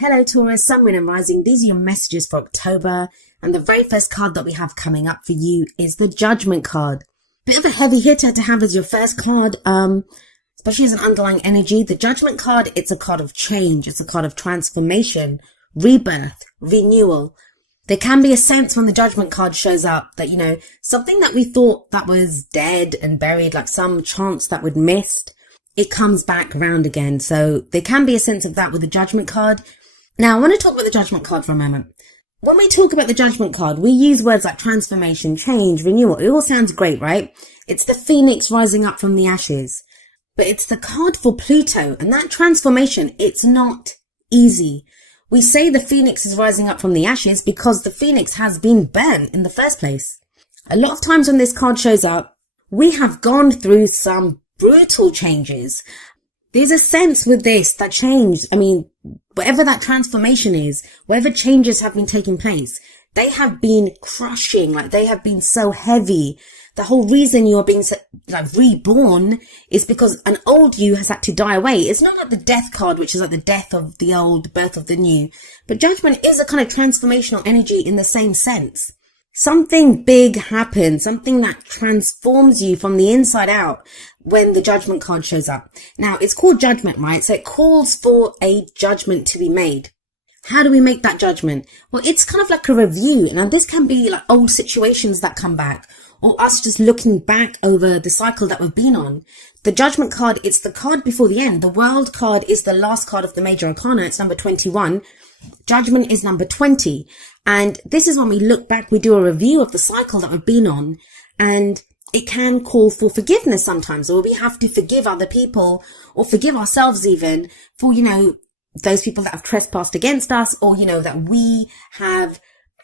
Hello Taurus, Sun, Moon and Rising. These are your messages for October. And the very first card that we have coming up for you is the Judgment card. Bit of a heavy hitter to have as your first card, especially as an underlying energy. The Judgment card, it's a card of change. It's a card of transformation, rebirth, renewal. There can be a sense when the Judgment card shows up that, something that we thought that was dead and buried, like some chance that we'd missed, it comes back around again. So there can be a sense of that with the Judgment card. Now, I want to talk about the Judgment card for a moment. When we talk about the Judgment card, we use words like transformation, change, renewal. It all sounds great, right? It's the phoenix rising up from the ashes. But it's the card for Pluto, and that transformation, it's not easy. We say the phoenix is rising up from the ashes because the phoenix has been burnt in the first place. A lot of times when this card shows up, we have gone through some brutal changes. There's a sense with this that change, whatever that transformation is, whatever changes have been taking place, they have been crushing, they have been so heavy. The whole reason you're being reborn is because an old you has had to die away. It's not like the death card, which is like the death of the old, birth of the new. But Judgment is a kind of transformational energy in the same sense. Something big happens, something that transforms you from the inside out when the Judgment card shows up. Now, it's called Judgment, right? So it calls for a judgment to be made. How do we make that judgment? Well, it's kind of like a review. Now, this can be like old situations that come back, or us just looking back over the cycle that we've been on. The Judgment card, it's the card before the end. The World card is the last card of the major arcana. It's number 21. Judgment is number 20. And this is when we look back, we do a review of the cycle that we've been on, and it can call for forgiveness sometimes, or we have to forgive other people or forgive ourselves even for, those people that have trespassed against us, or, that we have,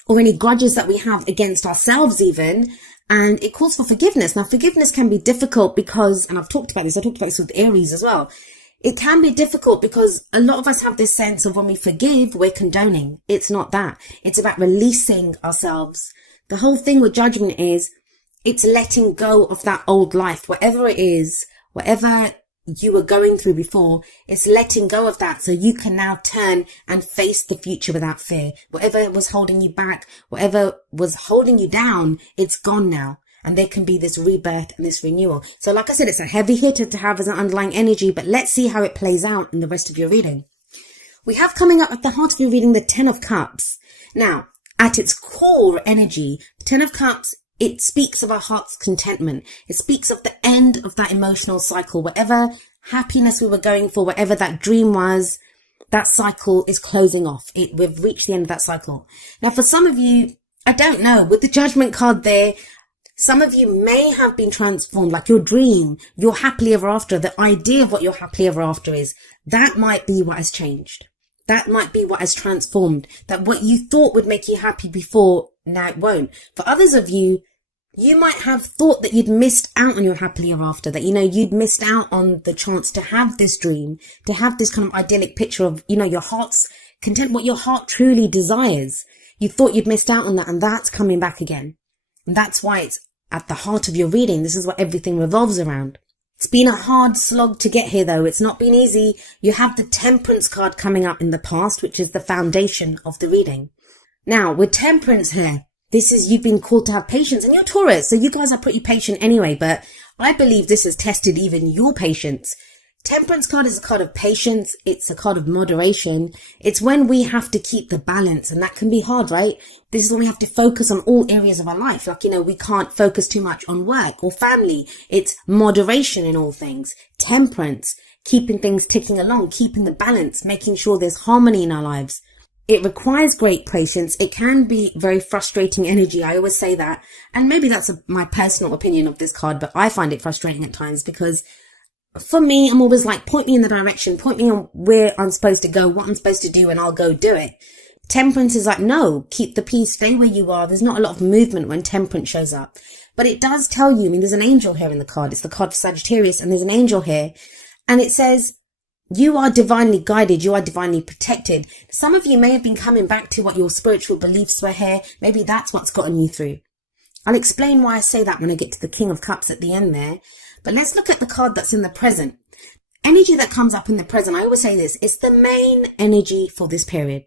or any grudges that we have against ourselves even. And it calls for forgiveness. Now, forgiveness can be difficult because, and I talked about this with Aries as well. It can be difficult because a lot of us have this sense of when we forgive, we're condoning. It's not that. It's about releasing ourselves. The whole thing with Judgment is it's letting go of that old life, whatever it is, whatever you were going through before, it's letting go of that so you can now turn and face the future without fear. Whatever was holding you back, whatever was holding you down, it's gone now. And there can be this rebirth and this renewal. So like I said, it's a heavy hitter to have as an underlying energy, but let's see how it plays out in the rest of your reading. We have coming up at the heart of your reading the Ten of Cups. Now, at its core energy, the Ten of Cups, it speaks of our heart's contentment. It speaks of the end of that emotional cycle. Whatever happiness we were going for, whatever that dream was, that cycle is closing off. We've reached the end of that cycle. Now, for some of you, I don't know, with the Judgment card there, some of you may have been transformed, like your dream, your happily ever after, the idea of what your happily ever after is. That might be what has changed. That might be what has transformed. That what you thought would make you happy before, now it won't. For others of you, you might have thought that you'd missed out on your happily ever after, that, you'd missed out on the chance to have this dream, to have this kind of idyllic picture of, your heart's content, what your heart truly desires. You thought you'd missed out on that, and that's coming back again. And that's why it's at the heart of your reading. This is what everything revolves around. It's been a hard slog to get here, though. It's not been easy. You have the Temperance card coming up in the past, which is the foundation of the reading. Now, with Temperance here, this is you've been called to have patience, and you're Taurus, so you guys are pretty patient anyway, but I believe this has tested even your patience. Temperance card is a card of patience. It's a card of moderation. It's when we have to keep the balance, and that can be hard, right? This is when we have to focus on all areas of our life. We can't focus too much on work or family. It's moderation in all things. Temperance, keeping things ticking along, keeping the balance, making sure there's harmony in our lives. It requires great patience. It can be very frustrating energy. I always say that. And maybe that's my personal opinion of this card, but I find it frustrating at times because for me, I'm always like, point me in the direction, point me on where I'm supposed to go, what I'm supposed to do, and I'll go do it. Temperance is like, no, keep the peace, stay where you are. There's not a lot of movement when Temperance shows up. But it does tell you, there's an angel here in the card. It's the card for Sagittarius, and there's an angel here. And it says, you are divinely guided. You are divinely protected. Some of you may have been coming back to what your spiritual beliefs were here. Maybe that's what's gotten you through. I'll explain why I say that when I get to the King of Cups at the end there. But let's look at the card that's in the present. energy that comes up in the present, I always say this, it's the main energy for this period.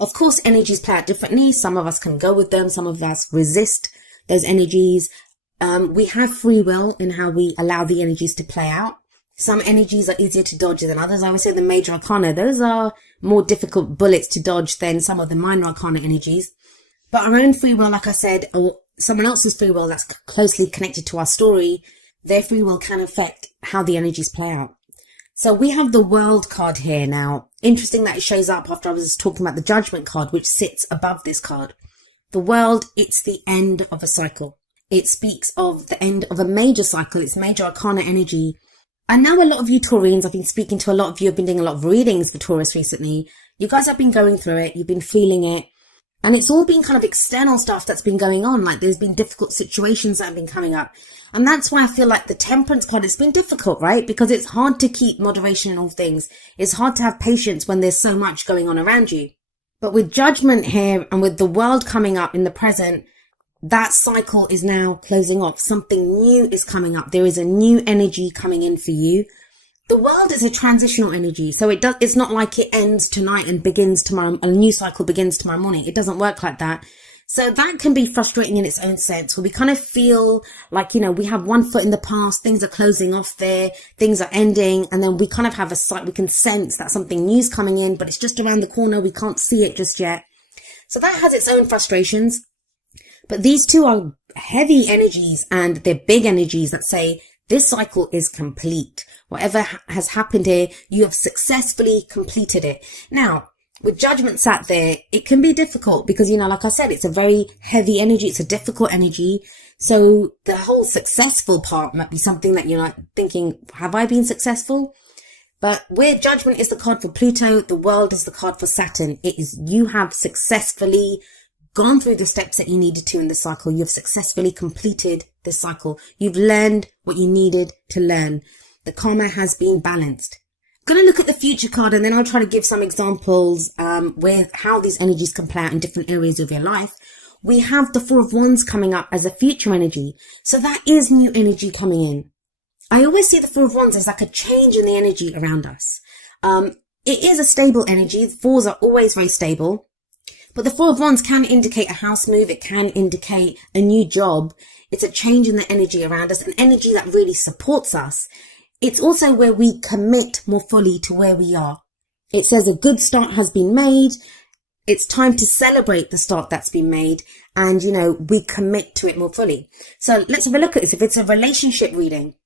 Of course, energies play out differently. Some of us can go with them. Some of us resist those energies. We have free will in how we allow the energies to play out. Some energies are easier to dodge than others. I would say the major arcana, those are more difficult bullets to dodge than some of the minor arcana energies. But our own free will, like I said, or someone else's free will that's closely connected to our story, their free will can affect how the energies play out. So we have the World card here now. Interesting that it shows up after I was talking about the Judgment card, which sits above this card. The World, it's the end of a cycle. It speaks of the end of a major cycle. It's major arcana energy. I know a lot of you Taurians, I've been speaking to a lot of you, I've been doing a lot of readings for Taurus recently. You guys have been going through it. You've been feeling it. And it's all been kind of external stuff that's been going on. Like there's been difficult situations that have been coming up. And that's why I feel like the Temperance card, it's been difficult, right? Because it's hard to keep moderation in all things. It's hard to have patience when there's so much going on around you. But with Judgment here and with the World coming up in the present, that cycle is now closing off. Something new is coming up. There is a new energy coming in for you. The World is a transitional energy. So it's not like it ends tonight and begins tomorrow. A new cycle begins tomorrow morning. It doesn't work like that. So that can be frustrating in its own sense, where we kind of feel like, we have one foot in the past, things are closing off there, things are ending, and then we kind of have we can sense that something new's coming in, but it's just around the corner. We can't see it just yet. So that has its own frustrations. But these two are heavy energies, and they're big energies that say this cycle is complete. Whatever has happened here, you have successfully completed it. Now, with Judgment sat there, it can be difficult because, like I said, it's a very heavy energy. It's a difficult energy. So the whole successful part might be something that you're like thinking, have I been successful? But where Judgment is the card for Pluto, the World is the card for Saturn. It is, you have successfully gone through the steps that you needed to in the cycle. You've successfully completed this cycle. You've learned what you needed to learn. The karma has been balanced. I'm going to look at the future card, and then I'll try to give some examples with how these energies can play out in different areas of your life. We have the Four of Wands coming up as a future energy. So that is new energy coming in. I always see the Four of Wands as like a change in the energy around us. It is a stable energy. The fours are always very stable. But the Four of Wands can indicate a house move. It can indicate a new job. It's a change in the energy around us, an energy that really supports us. It's also where we commit more fully to where we are. It says a good start has been made. It's time to celebrate the start that's been made. And, we commit to it more fully. So let's have a look at this. If it's a relationship reading,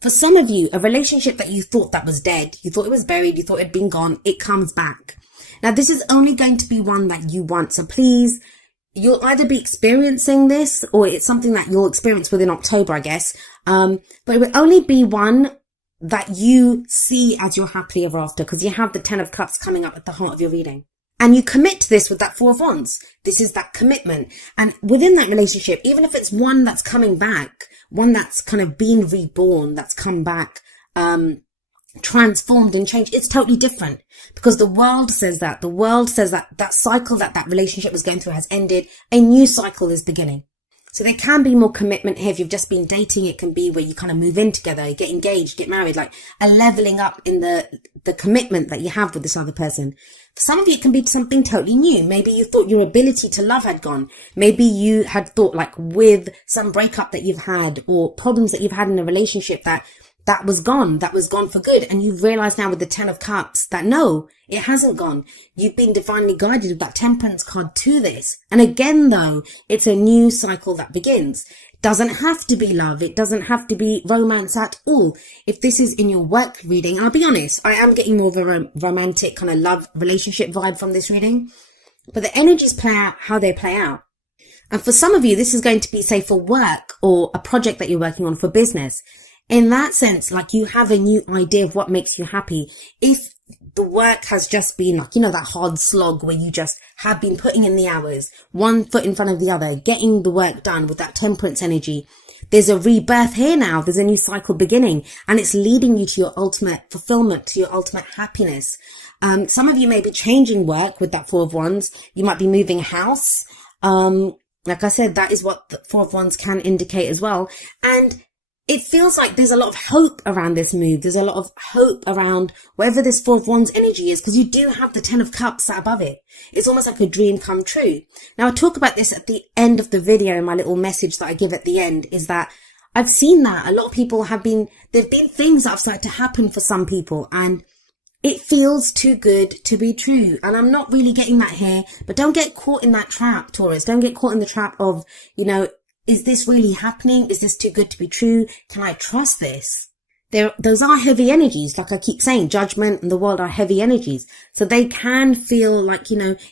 for some of you, a relationship that you thought that was dead, you thought it was buried, you thought it had been gone, it comes back. Now, this is only going to be one that you want. So please, you'll either be experiencing this or it's something that you'll experience within October, I guess. But it will only be one that you see as your happily ever after, because you have the Ten of Cups coming up at the heart of your reading. And you commit to this with that Four of Wands. This is that commitment. And within that relationship, even if it's one that's coming back, one that's kind of been reborn, that's come back, transformed and changed, it's totally different, because the World says that. The World says that that cycle that relationship was going through has ended. A new cycle is beginning. So there can be more commitment here. If you've just been dating, it can be where you kind of move in together, get engaged, get married, like a leveling up in the commitment that you have with this other person. For some of you, it can be something totally new. Maybe you thought your ability to love had gone. Maybe you had thought, like, with some breakup that you've had or problems that you've had in a relationship, that was gone for good. And you've realized now with the Ten of Cups that no, it hasn't gone. You've been divinely guided with that Temperance card to this. And again, though, it's a new cycle that begins. Doesn't have to be love. It doesn't have to be romance at all. If this is in your work reading, I'll be honest, I am getting more of a romantic kind of love relationship vibe from this reading. But the energies play out how they play out. And for some of you, this is going to be, say, for work or a project that you're working on for business. In that sense, like, you have a new idea of what makes you happy. If the work has just been like, that hard slog where you just have been putting in the hours, one foot in front of the other, getting the work done with that Temperance energy, there's a rebirth here now. There's a new cycle beginning, and it's leading you to your ultimate fulfillment, to your ultimate happiness. Some of you may be changing work with that Four of Wands. You might be moving house. Like I said, that is what the Four of Wands can indicate as well. And it feels like there's a lot of hope around this move. There's a lot of hope around wherever this Four of Wands energy is, because you do have the Ten of Cups sat above it. It's almost like a dream come true. Now, I talk about this at the end of the video. My little message that I give at the end is that I've seen that a lot of people there've been things that have started to happen for some people, and it feels too good to be true. And I'm not really getting that here, but don't get caught in that trap, Taurus. Don't get caught in the trap of, is this really happening? Is this too good to be true? Can I trust this? Those are heavy energies. Like I keep saying, judgment and the world are heavy energies. So they can feel like,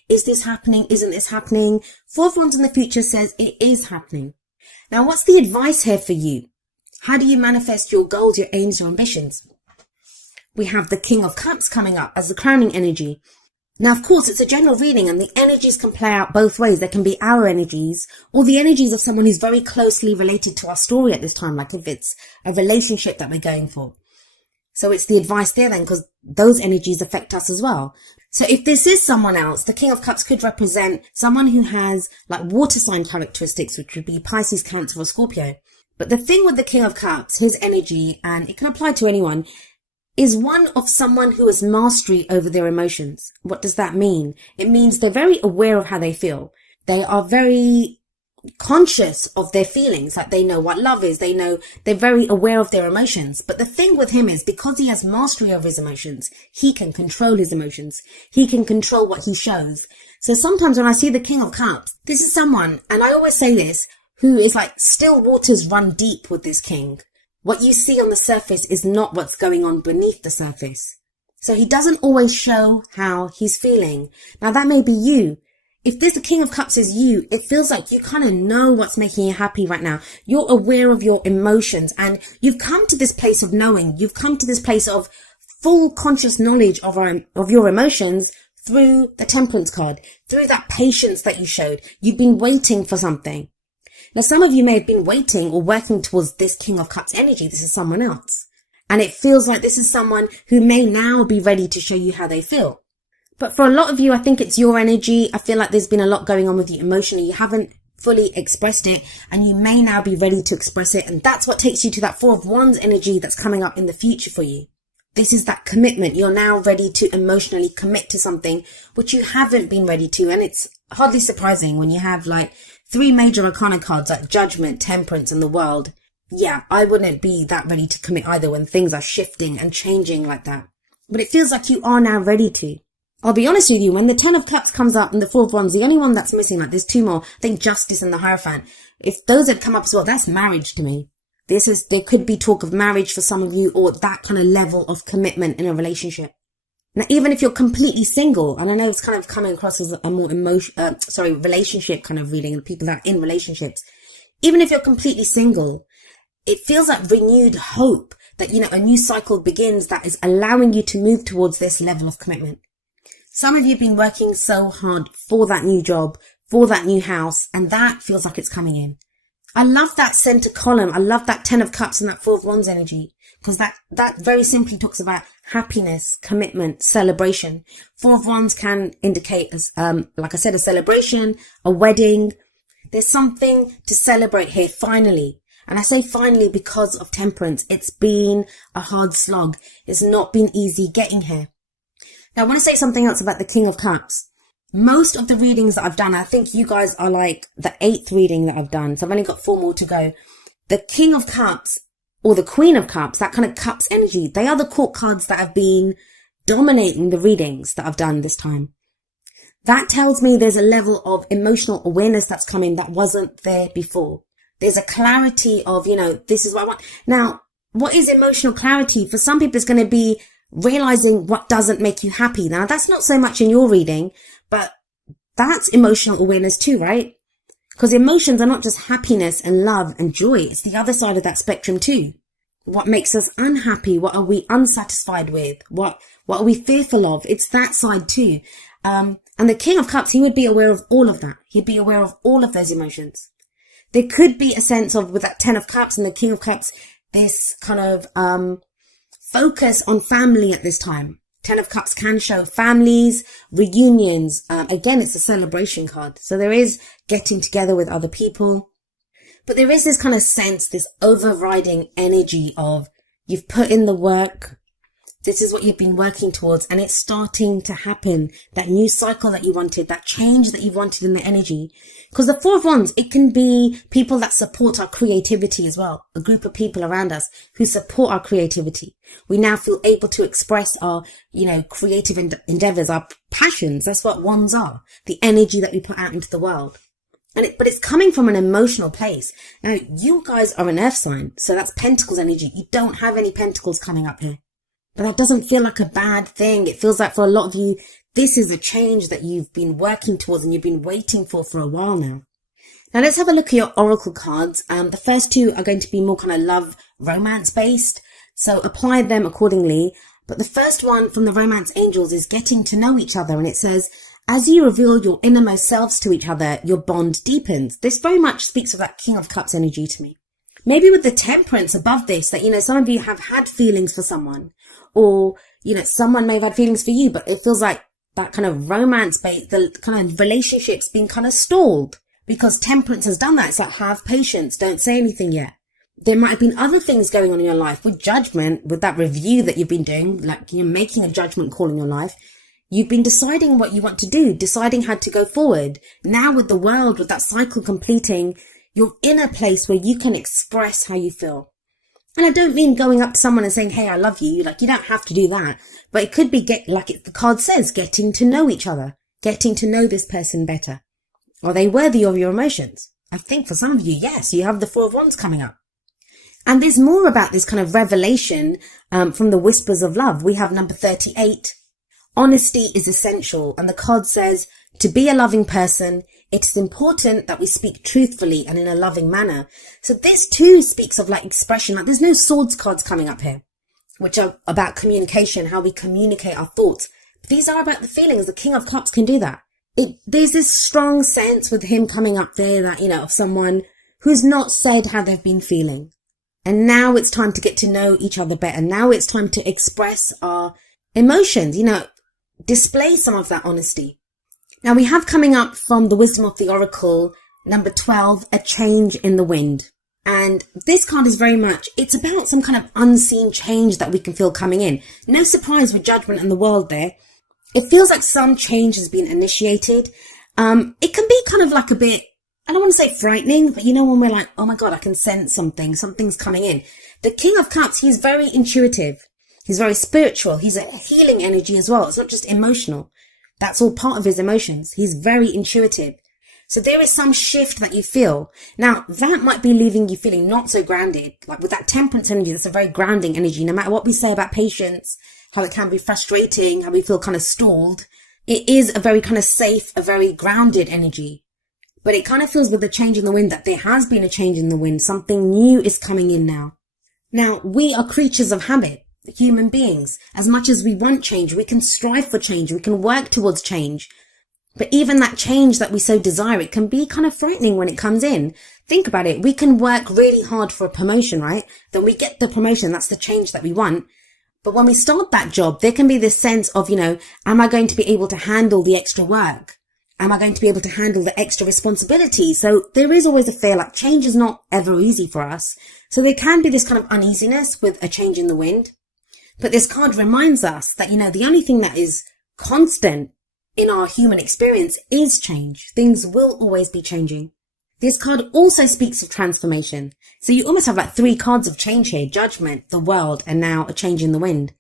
is this happening? Isn't this happening? Four of Wands in the future says it is happening. Now, what's the advice here for you? How do you manifest your goals, your aims, your ambitions? We have the King of Cups coming up as the crowning energy. Now, of course, it's a general reading and the energies can play out both ways. There can be our energies or the energies of someone who's very closely related to our story at this time, like if it's a relationship that we're going for. So it's the advice there then, because those energies affect us as well. So if this is someone else, the King of Cups could represent someone who has like water sign characteristics, which would be Pisces, Cancer, or Scorpio. But the thing with the King of Cups, his energy, and it can apply to anyone, is one of someone who has mastery over their emotions. What does that mean? It means they're very aware of how they feel. They are very conscious of their feelings, like they know what love is. They're very aware of their emotions. But the thing with him is, because he has mastery over his emotions, he can control his emotions. He can control what he shows. So sometimes when I see the King of Cups, this is someone, and I always say this, who is like still waters run deep with this king. What you see on the surface is not what's going on beneath the surface. So he doesn't always show how he's feeling. Now that may be you. If the King of Cups is you, it feels like you kind of know what's making you happy right now. You're aware of your emotions and you've come to this place of knowing. You've come to this place of full conscious knowledge of your emotions through the Temperance card, through that patience that you showed. You've been waiting for something. Now, some of you may have been waiting or working towards this King of Cups energy. This is someone else. And it feels like this is someone who may now be ready to show you how they feel. But for a lot of you, I think it's your energy. I feel like there's been a lot going on with you emotionally. You haven't fully expressed it and you may now be ready to express it. And that's what takes you to that Four of Wands energy that's coming up in the future for you. This is that commitment. You're now ready to emotionally commit to something which you haven't been ready to. And it's hardly surprising when you have like 3 major arcana cards like Judgment, Temperance, and the World. Yeah, I wouldn't be that ready to commit either when things are shifting and changing like that. But it feels like you are now ready to. I'll be honest with you, when the Ten of Cups comes up and the Four of Wands, the only one that's missing, like there's 2 more, I think Justice and the Hierophant. If those had come up as well, that's marriage to me. There could be talk of marriage for some of you, or that kind of level of commitment in a relationship. Now, even if you're completely single, and I know it's kind of coming across as a more relationship kind of reading, the people that are in relationships. Even if you're completely single, it feels like renewed hope that, a new cycle begins that is allowing you to move towards this level of commitment. Some of you have been working so hard for that new job, for that new house, and that feels like it's coming in. I love that center column. I love that 10 of Cups and that 4 of Wands energy, because that very simply talks about happiness, commitment, celebration. 4 of Wands can indicate, as like I said, a celebration, a wedding. There's something to celebrate here, finally. And I say finally because of Temperance. It's been a hard slog. It's not been easy getting here. Now, I want to say something else about the King of Cups. Most of the readings that I've done, I think you guys are like the 8th reading that I've done. So I've only got 4 more to go. The King of Cups or the Queen of Cups, that kind of Cups energy, they are the court cards that have been dominating the readings that I've done this time. That tells me there's a level of emotional awareness that's coming that wasn't there before. There's a clarity of, this is what I want. Now, what is emotional clarity? For some people, it's going to be realizing what doesn't make you happy. Now, that's not so much in your reading, but that's emotional awareness too, right? Because emotions are not just happiness and love and joy. It's the other side of that spectrum too. What makes us unhappy? What are we unsatisfied with? What are we fearful of? It's that side too. And the King of Cups, he would be aware of all of that. He'd be aware of all of those emotions. There could be a sense of, with that 10 of Cups and the King of Cups, this kind of focus on family at this time. 10 of Cups can show families, reunions. Again, it's a celebration card. So there is getting together with other people. But there is this kind of sense, this overriding energy of you've put in the work. This is what you've been working towards, and it's starting to happen. That new cycle that you wanted, that change that you wanted in the energy. Because the Four of Wands, it can be people that support our creativity as well. A group of people around us who support our creativity. We now feel able to express our, creative endeavors, our passions. That's what wands are. The energy that we put out into the world. But it's coming from an emotional place. Now, you guys are an earth sign, so that's Pentacles energy. You don't have any Pentacles coming up here. But that doesn't feel like a bad thing. It feels like for a lot of you, this is a change that you've been working towards and you've been waiting for a while now. Now let's have a look at your oracle cards. The first two are going to be more kind of love, romance based. So apply them accordingly. But the first one from the romance angels is getting to know each other. And it says, as you reveal your innermost selves to each other, your bond deepens. This very much speaks of that King of Cups energy to me. Maybe with the Temperance above this, that, some of you have had feelings for someone. Or, someone may have had feelings for you, but it feels like that kind of romance bait, the kind of relationship's been kind of stalled because Temperance has done that. It's like, have patience. Don't say anything yet. There might have been other things going on in your life with Judgment, with that review that you've been doing, like you're making a judgment call in your life. You've been deciding what you want to do, deciding how to go forward. Now with the World, with that cycle completing, you're in a place where you can express how you feel. And I don't mean going up to someone and saying, hey, I love you. Like, you don't have to do that. But it could be the card says, getting to know each other, getting to know this person better. Are they worthy of your emotions? I think for some of you, yes, you have the Four of Wands coming up. And there's more about this kind of revelation from the Whispers of Love. We have number 38. Honesty is essential. And the card says, to be a loving person, it is important that we speak truthfully and in a loving manner. So this too speaks of expression. There's no swords cards coming up here, which are about communication, how we communicate our thoughts. But these are about the feelings. The King of Cups can do that. There's this strong sense with him coming up there that, of someone who's not said how they've been feeling. And now it's time to get to know each other better. Now it's time to express our emotions, display some of that honesty. Now we have coming up from the Wisdom of the Oracle, number 12, a change in the wind. And this card is very much, it's about some kind of unseen change that we can feel coming in. No surprise with Judgment and the World there. It feels like some change has been initiated. It can be kind of like a bit, I don't want to say frightening, but when we're like, oh my God, I can sense something's coming in. The King of Cups, he's very intuitive. He's very spiritual. He's a healing energy as well. It's not just emotional. That's all part of his emotions. He's very intuitive. So there is some shift that you feel. Now, that might be leaving you feeling not so grounded. Like with that Temperance energy, that's a very grounding energy. No matter what we say about patience, how it can be frustrating, how we feel kind of stalled, it is a very kind of safe, a very grounded energy. But it kind of feels with the change in the wind that there has been a change in the wind. Something new is coming in now. Now, we are creatures of habit. Human beings. As much as we want change, we can strive for change, we can work towards change. But even that change that we so desire, it can be kind of frightening when it comes in. Think about it. We can work really hard for a promotion, right? Then we get the promotion. That's the change that we want. But when we start that job, there can be this sense of, am I going to be able to handle the extra work? Am I going to be able to handle the extra responsibility? So there is always a fear, like change is not ever easy for us. So there can be this kind of uneasiness with a change in the wind. But this card reminds us that, the only thing that is constant in our human experience is change. Things will always be changing. This card also speaks of transformation. So you almost have 3 cards of change here: Judgment, the World, and now a change in the wind.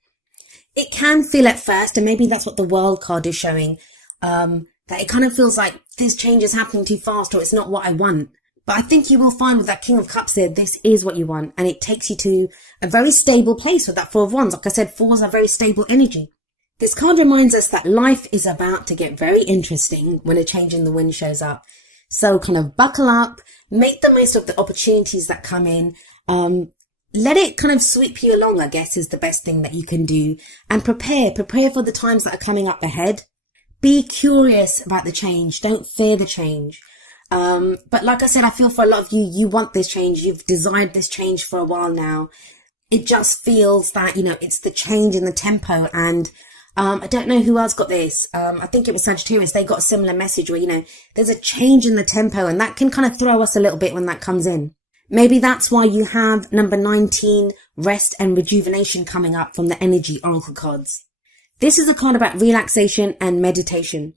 It can feel at first, and maybe that's what the World card is showing, that it kind of feels like this change is happening too fast, or it's not what I want. But I think you will find with that King of Cups there, this is what you want. And it takes you to a very stable place with that Four of Wands. Like I said, fours are very stable energy. This card reminds us that life is about to get very interesting when a change in the wind shows up. So kind of buckle up, make the most of the opportunities that come in. Let it kind of sweep you along, I guess, is the best thing that you can do. And prepare for the times that are coming up ahead. Be curious about the change. Don't fear the change. But like I said, I feel for a lot of you, you want this change. You've desired this change for a while now. It just feels that, it's the change in the tempo, and I don't know who else got this. I think it was Sagittarius. They got a similar message where, there's a change in the tempo, and that can kind of throw us a little bit when that comes in. Maybe that's why you have number 19, rest and rejuvenation, coming up from the energy oracle cards. This is a card about relaxation and meditation.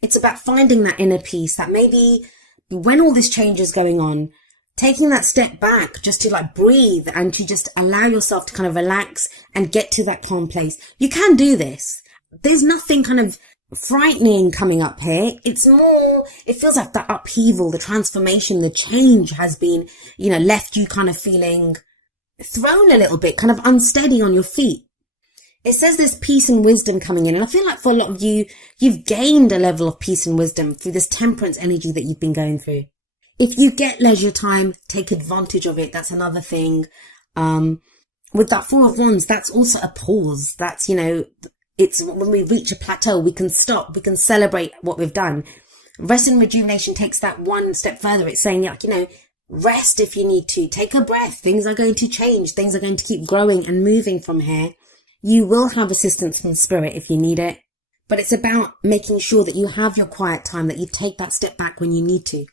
It's about finding that inner peace, that maybe when all this change is going on, taking that step back just to breathe and to just allow yourself to kind of relax and get to that calm place. You can do this. There's nothing kind of frightening coming up here. It's more, it feels like the upheaval, the transformation, the change has been, left you kind of feeling thrown a little bit, kind of unsteady on your feet. It says there's peace and wisdom coming in. And I feel like for a lot of you, you've gained a level of peace and wisdom through this temperance energy that you've been going through. If you get leisure time, take advantage of it. That's another thing. With that Four of Wands, that's also a pause. That's, it's when we reach a plateau, we can stop, we can celebrate what we've done. Rest and rejuvenation takes that one step further. It's saying, rest if you need to. Take a breath. Things are going to change. Things are going to keep growing and moving from here. You will have assistance from spirit if you need it. But it's about making sure that you have your quiet time, that you take that step back when you need to.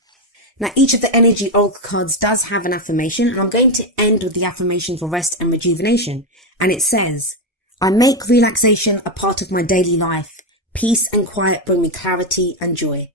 Now, each of the energy oracle cards does have an affirmation, and I'm going to end with the affirmation for rest and rejuvenation. And it says, I make relaxation a part of my daily life. Peace and quiet bring me clarity and joy.